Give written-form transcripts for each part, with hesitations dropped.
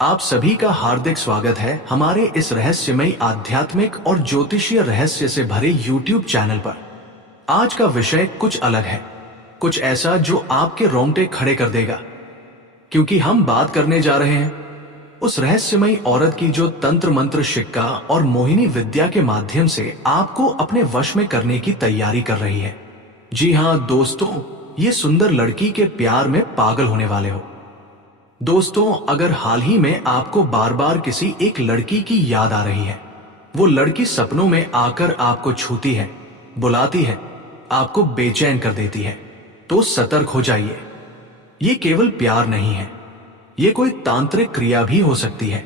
आप सभी का हार्दिक स्वागत है हमारे इस रहस्यमयी आध्यात्मिक और ज्योतिषीय रहस्य से भरे YouTube चैनल पर। आज का विषय कुछ अलग है, कुछ ऐसा जो आपके रोंगटे खड़े कर देगा, क्योंकि हम बात करने जा रहे हैं उस रहस्यमयी औरत की जो तंत्र मंत्र शिक्का और मोहिनी विद्या के माध्यम से आपको अपने वश में करने की तैयारी कर रही है। जी हाँ दोस्तों, ये सुंदर लड़की के प्यार में पागल होने वाले हो। दोस्तों, अगर हाल ही में आपको बार बार किसी एक लड़की की याद आ रही है, वो लड़की सपनों में आकर आपको छूती है, बुलाती है, आपको बेचैन कर देती है, तो सतर्क हो जाइए। ये केवल प्यार नहीं है, ये कोई तांत्रिक क्रिया भी हो सकती है।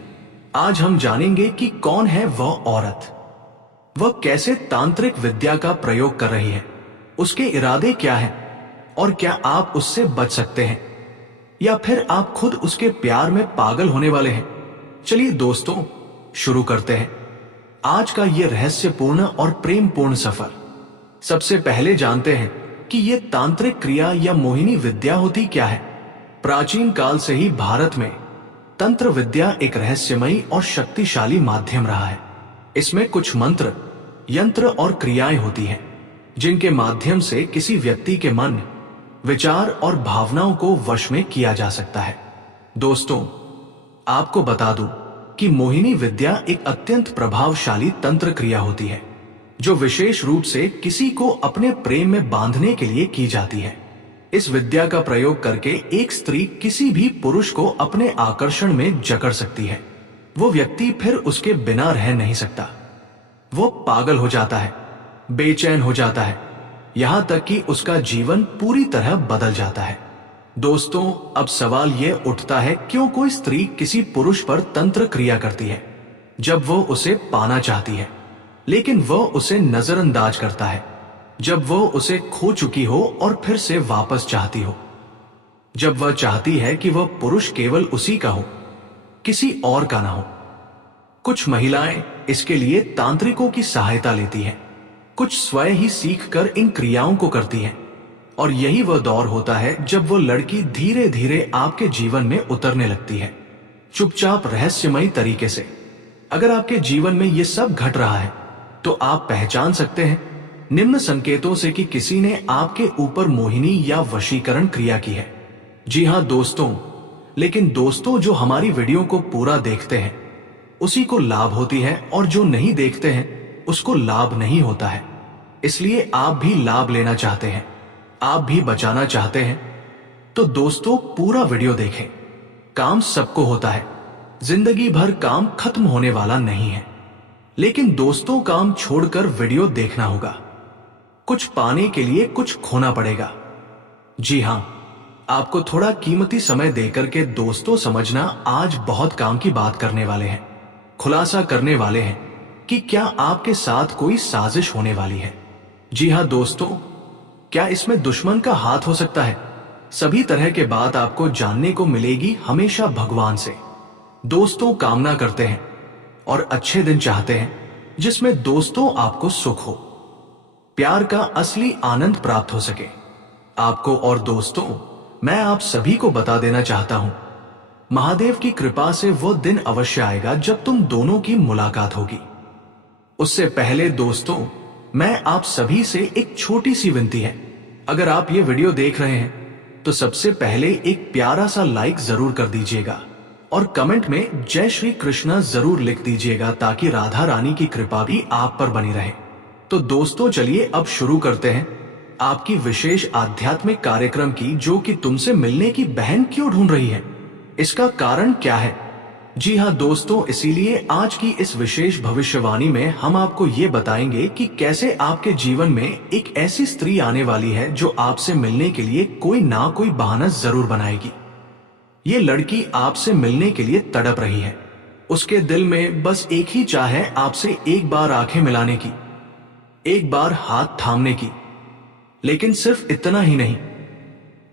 आज हम जानेंगे कि कौन है वह औरत, वह कैसे तांत्रिक विद्या का प्रयोग कर रही है, उसके इरादे क्या हैं और क्या आप उससे बच सकते हैं या फिर आप खुद उसके प्यार में पागल होने वाले हैं। चलिए दोस्तों, शुरू करते हैं आज का ये रहस्यपूर्ण और प्रेमपूर्ण सफर। सबसे पहले जानते हैं कि ये तांत्रिक क्रिया या मोहिनी विद्या होती क्या है। प्राचीन काल से ही भारत में तंत्र विद्या एक रहस्यमयी और शक्तिशाली माध्यम रहा है। इसमें कुछ मंत्र, यंत्र और क्रियाएं होती हैं जिनके माध्यम से किसी व्यक्ति के मन, विचार और भावनाओं को वश में किया जा सकता है। दोस्तों, आपको बता दूं कि मोहिनी विद्या एक अत्यंत प्रभावशाली तंत्र क्रिया होती है जो विशेष रूप से किसी को अपने प्रेम में बांधने के लिए की जाती है। इस विद्या का प्रयोग करके एक स्त्री किसी भी पुरुष को अपने आकर्षण में जकड़ सकती है। वो व्यक्ति फिर उसके बिना रह नहीं सकता। वो पागल हो जाता है, बेचैन हो जाता है, यहां तक कि उसका जीवन पूरी तरह बदल जाता है। दोस्तों, अब सवाल यह उठता है, क्यों कोई स्त्री किसी पुरुष पर तंत्र क्रिया करती है जब वो उसे पाना चाहती है, लेकिन वह उसे नजरअंदाज करता है जब वह उसे खो चुकी हो और फिर से वापस चाहती हो, जब वह चाहती है कि वह पुरुष केवल उसी का हो, किसी और का ना हो। कुछ महिलाएं इसके लिए तांत्रिकों की सहायता लेती हैं, कुछ स्वयं ही सीखकर इन क्रियाओं को करती हैं, और यही वह दौर होता है जब वो लड़की धीरे धीरे आपके जीवन में उतरने लगती है, चुपचाप रहस्यमयी तरीके से। अगर आपके जीवन में ये सब घट रहा है तो आप पहचान सकते हैं निम्न संकेतों से कि किसी ने आपके ऊपर मोहिनी या वशीकरण क्रिया की है। जी हाँ दोस्तों, लेकिन दोस्तों, जो हमारी वीडियो को पूरा देखते हैं उसी को लाभ होती है, और जो नहीं देखते हैं उसको लाभ नहीं होता है। इसलिए आप भी लाभ लेना चाहते हैं, आप भी बचाना चाहते हैं, तो दोस्तों पूरा वीडियो देखें। काम सबको होता है, जिंदगी भर काम खत्म होने वाला नहीं है, लेकिन दोस्तों काम छोड़कर वीडियो देखना होगा। कुछ पाने के लिए कुछ खोना पड़ेगा। जी हां, आपको थोड़ा कीमती समय देकर के दोस्तों समझना, आज बहुत काम की बात करने वाले हैं, खुलासा करने वाले हैं कि क्या आपके साथ कोई साजिश होने वाली है। जी हां दोस्तों, क्या इसमें दुश्मन का हाथ हो सकता है? सभी तरह के बात आपको जानने को मिलेगी हमेशा भगवान से। दोस्तों कामना करते हैं और अच्छे दिन चाहते हैं जिसमें दोस्तों आपको सुख हो, प्यार का असली आनंद प्राप्त हो सके आपको। और दोस्तों, मैं आप सभी को बता देना चाहता हूं, महादेव की कृपा से वो दिन अवश्य आएगा जब तुम दोनों की मुलाकात होगी। उससे पहले दोस्तों, मैं आप सभी से एक छोटी सी विनती है। अगर आप ये वीडियो देख रहे हैं तो सबसे पहले एक प्यारा सा लाइक जरूर कर दीजिएगा और कमेंट में जय श्री कृष्ण जरूर लिख दीजिएगा, ताकि राधा रानी की कृपा भी आप पर बनी रहे। तो दोस्तों चलिए अब शुरू करते हैं आपकी विशेष आध्यात्मिक कार्यक्रम की, जो कि तुमसे मिलने की बहन क्यों ढूंढ रही है, इसका कारण क्या है। जी हाँ दोस्तों, इसीलिए आज की इस विशेष भविष्यवाणी में हम आपको ये बताएंगे कि कैसे आपके जीवन में एक ऐसी स्त्री आने वाली है जो आपसे मिलने के लिए कोई ना कोई बहाना जरूर बनाएगी। ये लड़की आपसे मिलने के लिए तड़प रही है, उसके दिल में बस एक ही चाह है आपसे एक बार आंखें मिलाने की, एक बार हाथ थामने की। लेकिन सिर्फ इतना ही नहीं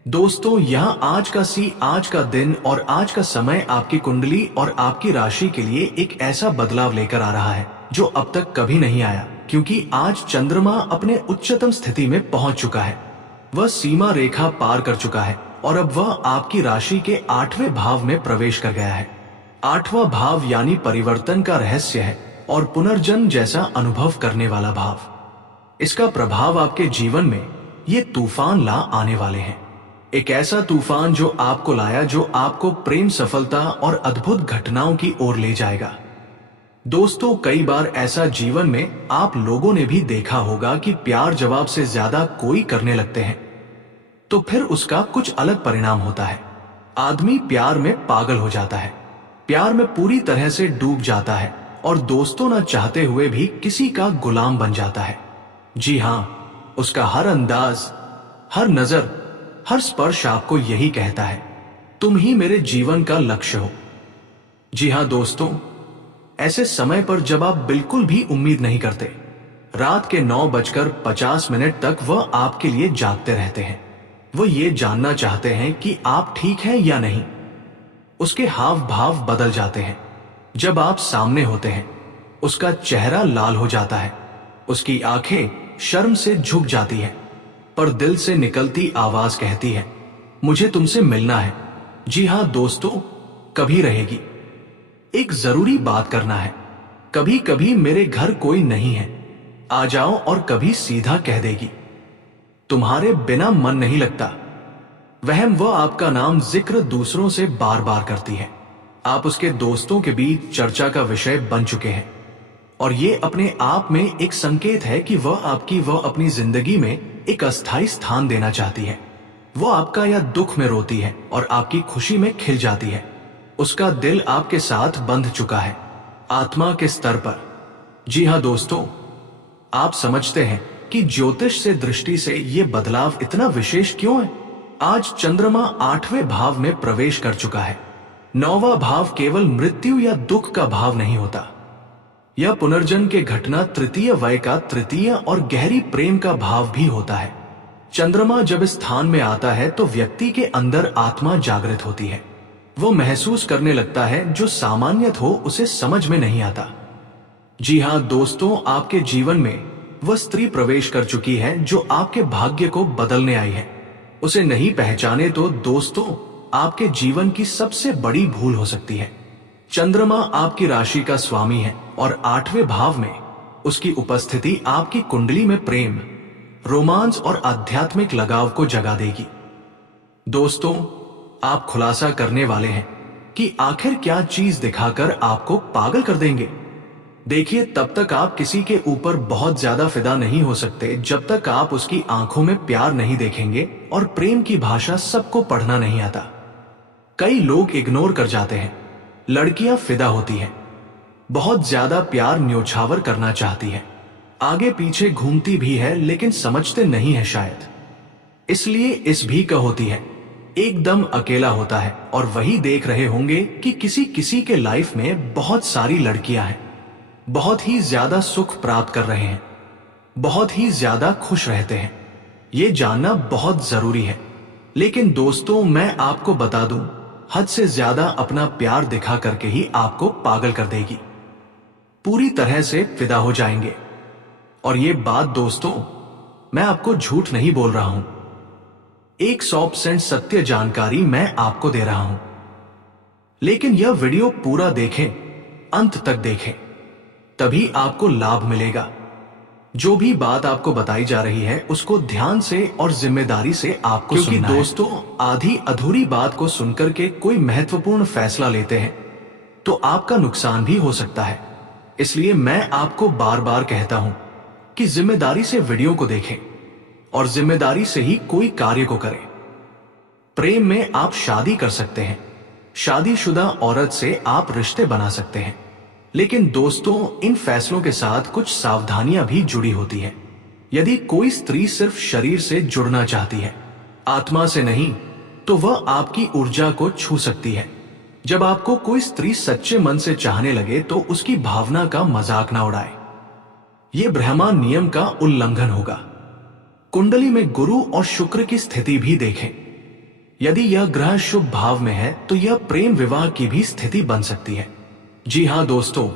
दोस्तों, यहाँ आज का दिन और आज का समय आपकी कुंडली और आपकी राशि के लिए एक ऐसा बदलाव लेकर आ रहा है जो अब तक कभी नहीं आया, क्योंकि आज चंद्रमा अपने उच्चतम स्थिति में पहुंच चुका है। वह सीमा रेखा पार कर चुका है और अब वह आपकी राशि के 8वें भाव में प्रवेश कर गया है। आठवां भाव यानी परिवर्तन का रहस्य है और पुनर्जन्म जैसा अनुभव करने वाला भाव। इसका प्रभाव आपके जीवन में ये तूफान ला आने वाले हैं। एक ऐसा तूफान जो आपको प्रेम, सफलता और अद्भुत घटनाओं की ओर ले जाएगा। दोस्तों, कई बार ऐसा जीवन में आप लोगों ने भी देखा होगा कि प्यार जवाब से ज्यादा कोई करने लगते हैं तो फिर उसका कुछ अलग परिणाम होता है। आदमी प्यार में पागल हो जाता है, प्यार में पूरी तरह से डूब जाता है और दोस्तों न चाहते हुए भी किसी का गुलाम बन जाता है। जी हाँ, उसका हर अंदाज, हर नजर, हर स्पर्श आपको यही कहता है, तुम ही मेरे जीवन का लक्ष्य हो। जी हाँ दोस्तों, ऐसे समय पर जब आप बिल्कुल भी उम्मीद नहीं करते, रात के 9:50 तक वह आपके लिए जागते रहते हैं। वो ये जानना चाहते हैं कि आप ठीक हैं या नहीं। उसके हाव भाव बदल जाते हैं जब आप सामने होते हैं। उसका चेहरा लाल हो जाता है, उसकी आंखें शर्म से झुक जाती हैं, पर दिल से निकलती आवाज कहती है, मुझे तुमसे मिलना है। जी हाँ दोस्तों, कभी रहेगी। एक जरूरी बात करना है। कभी कभी मेरे घर कोई नहीं है, आ जाओ। और कभी सीधा कह देगी, तुम्हारे बिना मन नहीं लगता। वह आपका नाम जिक्र दूसरों से बार बार करती है। आप उसके दोस्तों के बीच चर्चा का विषय बन चुके हैं और ये अपने आप में एक संकेत है कि वह अपनी जिंदगी में एक अस्थायी स्थान देना चाहती है। वो आपका या दुख में रोती है और आपकी खुशी में खिल जाती है। उसका दिल आपके साथ बंध चुका है, आत्मा के स्तर पर। जी हाँ दोस्तों, आप समझते हैं कि ज्योतिष से दृष्टि से ये बदलाव इतना विशेष क्यों है? आज चंद्रमा 8वें भाव में प्रवेश कर चुका है। 9वां भाव केवल मृत्यु या दुख का भाव नहीं होता, यह पुनर्जन्म के घटना, तृतीय वय का तृतीय और गहरी प्रेम का भाव भी होता है। चंद्रमा जब इस स्थान में आता है तो व्यक्ति के अंदर आत्मा जागृत होती है। वो महसूस करने लगता है जो सामान्यत हो उसे समझ में नहीं आता। जी हाँ दोस्तों, आपके जीवन में वह स्त्री प्रवेश कर चुकी है जो आपके भाग्य को बदलने आई है। उसे नहीं पहचाने तो दोस्तों, आपके जीवन की सबसे बड़ी भूल हो सकती है। चंद्रमा आपकी राशि का स्वामी है और 8वें भाव में उसकी उपस्थिति आपकी कुंडली में प्रेम, रोमांस और आध्यात्मिक लगाव को जगा देगी। दोस्तों, आप खुलासा करने वाले हैं कि आखिर क्या चीज दिखाकर आपको पागल कर देंगे। देखिए, तब तक आप किसी के ऊपर बहुत ज्यादा फिदा नहीं हो सकते जब तक आप उसकी आंखों में प्यार नहीं देखेंगे और प्रेम की भाषा सबको पढ़ना नहीं आता। कई लोग इग्नोर कर जाते हैं। लड़कियां फिदा होती हैं, बहुत ज्यादा प्यार न्योछावर करना चाहती है, आगे पीछे घूमती भी है, लेकिन समझते नहीं है शायद। इसलिए इस भी का होती है, एकदम अकेला होता है और वही देख रहे होंगे कि किसी के लाइफ में बहुत सारी लड़कियां हैं, बहुत ही ज्यादा सुख प्राप्त कर रहे हैं, बहुत ही ज्यादा खुश रहते हैं। ये जानना बहुत जरूरी है। लेकिन दोस्तों, मैं आपको बता दूं, हद से ज्यादा अपना प्यार दिखा करके ही आपको पागल कर देगी, पूरी तरह से फिदा हो जाएंगे। और ये बात दोस्तों, मैं आपको झूठ नहीं बोल रहा हूं, 100% सत्य जानकारी मैं आपको दे रहा हूं। लेकिन यह वीडियो पूरा देखें, अंत तक देखें, तभी आपको लाभ मिलेगा। जो भी बात आपको बताई जा रही है उसको ध्यान से और जिम्मेदारी से आपको सुनना है। क्योंकि दोस्तों, आधी अधूरी बात को सुनकर के कोई महत्वपूर्ण फैसला लेते हैं तो आपका नुकसान भी हो सकता है। इसलिए मैं आपको बार बार कहता हूं कि जिम्मेदारी से वीडियो को देखें और जिम्मेदारी से ही कोई कार्य को करें। प्रेम में आप शादी कर सकते हैं, शादीशुदा औरत से आप रिश्ते बना सकते हैं, लेकिन दोस्तों, इन फैसलों के साथ कुछ सावधानियां भी जुड़ी होती हैं। यदि कोई स्त्री सिर्फ शरीर से जुड़ना चाहती है, आत्मा से नहीं, तो वह आपकी ऊर्जा को छू सकती है। जब आपको कोई स्त्री सच्चे मन से चाहने लगे तो उसकी भावना का मजाक ना उड़ाए, यह ब्रह्मा नियम का उल्लंघन होगा। कुंडली में गुरु और शुक्र की स्थिति भी देखें। यदि यह ग्रह शुभ भाव में है तो यह प्रेम विवाह की भी स्थिति बन सकती है। जी हां दोस्तों,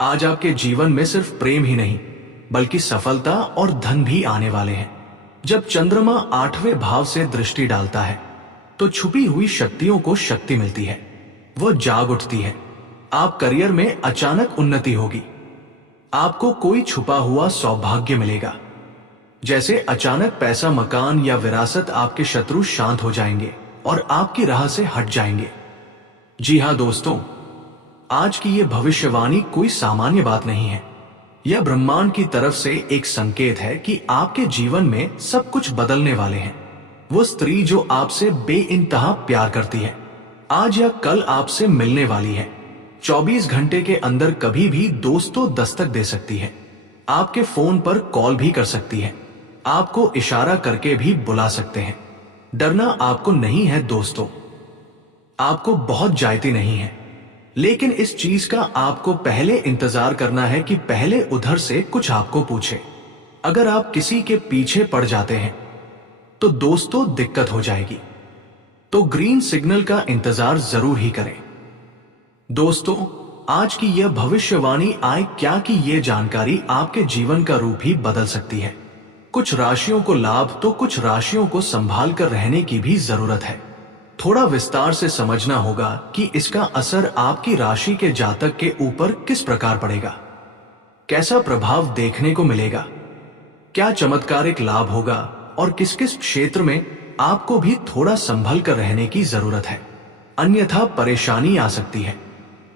आज आपके जीवन में सिर्फ प्रेम ही नहीं बल्कि सफलता और धन भी आने वाले हैं। जब चंद्रमा 8वें भाव से दृष्टि डालता है तो छुपी हुई शक्तियों को शक्ति मिलती है। वो जाग उठती है। आप करियर में अचानक उन्नति होगी। आपको कोई छुपा हुआ सौभाग्य मिलेगा, जैसे अचानक पैसा, मकान या विरासत। आपके शत्रु शांत हो जाएंगे और आपकी राह से हट जाएंगे। जी हाँ दोस्तों, आज की ये भविष्यवाणी कोई सामान्य बात नहीं है। यह ब्रह्मांड की तरफ से एक संकेत है कि आपके जीवन में सब कुछ बदलने वाले हैं। वो स्त्री जो आपसे बेइंतहा प्यार करती है, आज या कल आपसे मिलने वाली है। 24 घंटे के अंदर कभी भी दोस्तों दस्तक दे सकती है। आपके फोन पर कॉल भी कर सकती है। आपको इशारा करके भी बुला सकते हैं। डरना आपको नहीं है दोस्तों। आपको बहुत जायती नहीं है, लेकिन इस चीज का आपको पहले इंतजार करना है कि पहले उधर से कुछ आपको पूछे। अगर आप किसी के पीछे पड़ जाते हैं तो दोस्तों दिक्कत हो जाएगी। तो ग्रीन सिग्नल का इंतजार जरूर ही करें। दोस्तों, आज की यह भविष्यवाणी आए क्या कि यह जानकारी आपके जीवन का रूप ही बदल सकती है। कुछ राशियों को लाभ तो कुछ राशियों को संभाल कर रहने की भी जरूरत है। थोड़ा विस्तार से समझना होगा कि इसका असर आपकी राशि के जातक के ऊपर किस प्रकार पड़ेगा, कैसा प्रभाव देखने को मिलेगा, क्या चमत्कारिक लाभ होगा और किस किस क्षेत्र में आपको भी थोड़ा संभल कर रहने की जरूरत है, अन्यथा परेशानी आ सकती है।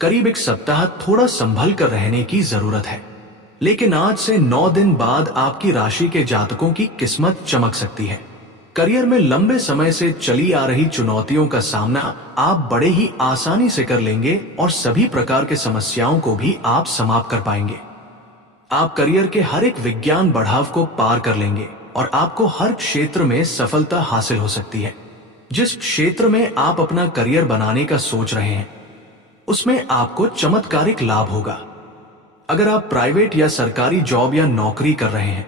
करीब एक सप्ताह थोड़ा संभल कर रहने की जरूरत है, लेकिन आज से 9 दिन बाद आपकी राशि के जातकों की किस्मत चमक सकती है। करियर में लंबे समय से चली आ रही चुनौतियों का सामना आप बड़े ही आसानी से कर लेंगे और सभी प्रकार के समस्याओं को भी आप समाप्त कर पाएंगे। आप करियर के हर एक विज्ञान बढ़ाव को पार कर लेंगे और आपको हर क्षेत्र में सफलता हासिल हो सकती है। जिस क्षेत्र में आप अपना करियर बनाने का सोच रहे हैं, उसमें आपको चमत्कारिक लाभ होगा। अगर आप प्राइवेट या सरकारी जॉब या नौकरी कर रहे हैं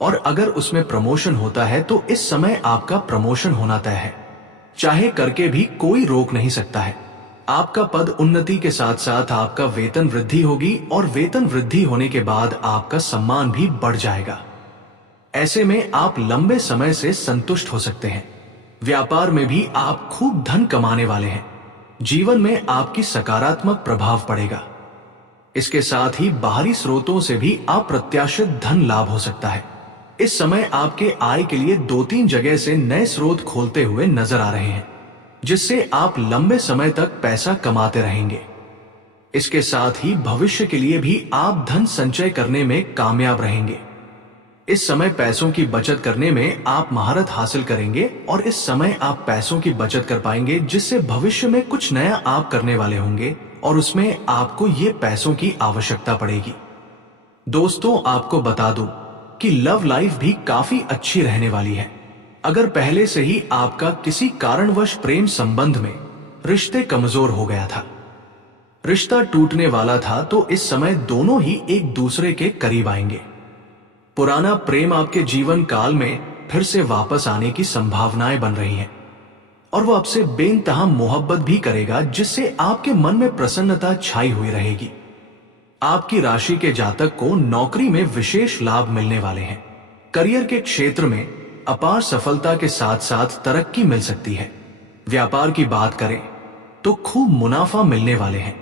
और अगर उसमें प्रमोशन होता है तो इस समय आपका प्रमोशन होना तय है। चाहे करके भी कोई रोक नहीं सकता है। आपका पद उन्नति के साथ साथ आपका वेतन वृद्धि होगी और वेतन वृद्धि होने के बाद आपका सम्मान भी बढ़ जाएगा। ऐसे में आप लंबे समय से संतुष्ट हो सकते हैं। व्यापार में भी आप खूब धन कमाने वाले हैं। जीवन में आपकी सकारात्मक प्रभाव पड़ेगा। इसके साथ ही बाहरी स्रोतों से भी अप्रत्याशित धन लाभ हो सकता है। इस समय आपके आय के लिए 2-3 जगह से नए स्रोत खोलते हुए नजर आ रहे हैं, जिससे आप लंबे समय तक पैसा कमाते रहेंगे। इसके साथ ही भविष्य के लिए भी आप धन संचय करने में कामयाब रहेंगे। इस समय पैसों की बचत करने में आप महारत हासिल करेंगे और इस समय आप पैसों की बचत कर पाएंगे, जिससे भविष्य में कुछ नया आप करने वाले होंगे और उसमें आपको ये पैसों की आवश्यकता पड़ेगी। दोस्तों, आपको बता दूं कि लव लाइफ भी काफी अच्छी रहने वाली है। अगर पहले से ही आपका किसी कारणवश प्रेम संबंध में रिश्ते कमजोर हो गया था, रिश्ता टूटने वाला था, तो इस समय दोनों ही एक दूसरे के करीब आएंगे। पुराना प्रेम आपके जीवन काल में फिर से वापस आने की संभावनाएं बन रही हैं और वो आपसे बेइंतहा मोहब्बत भी करेगा, जिससे आपके मन में प्रसन्नता छाई हुई रहेगी। आपकी राशि के जातक को नौकरी में विशेष लाभ मिलने वाले हैं। करियर के क्षेत्र में अपार सफलता के साथ साथ तरक्की मिल सकती है। व्यापार की बात करें तो खूब मुनाफा मिलने वाले हैं।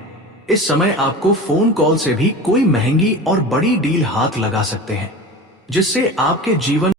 इस समय आपको फोन कॉल से भी कोई महंगी और बड़ी डील हाथ लगा सकते हैं, जिससे आपके जीवन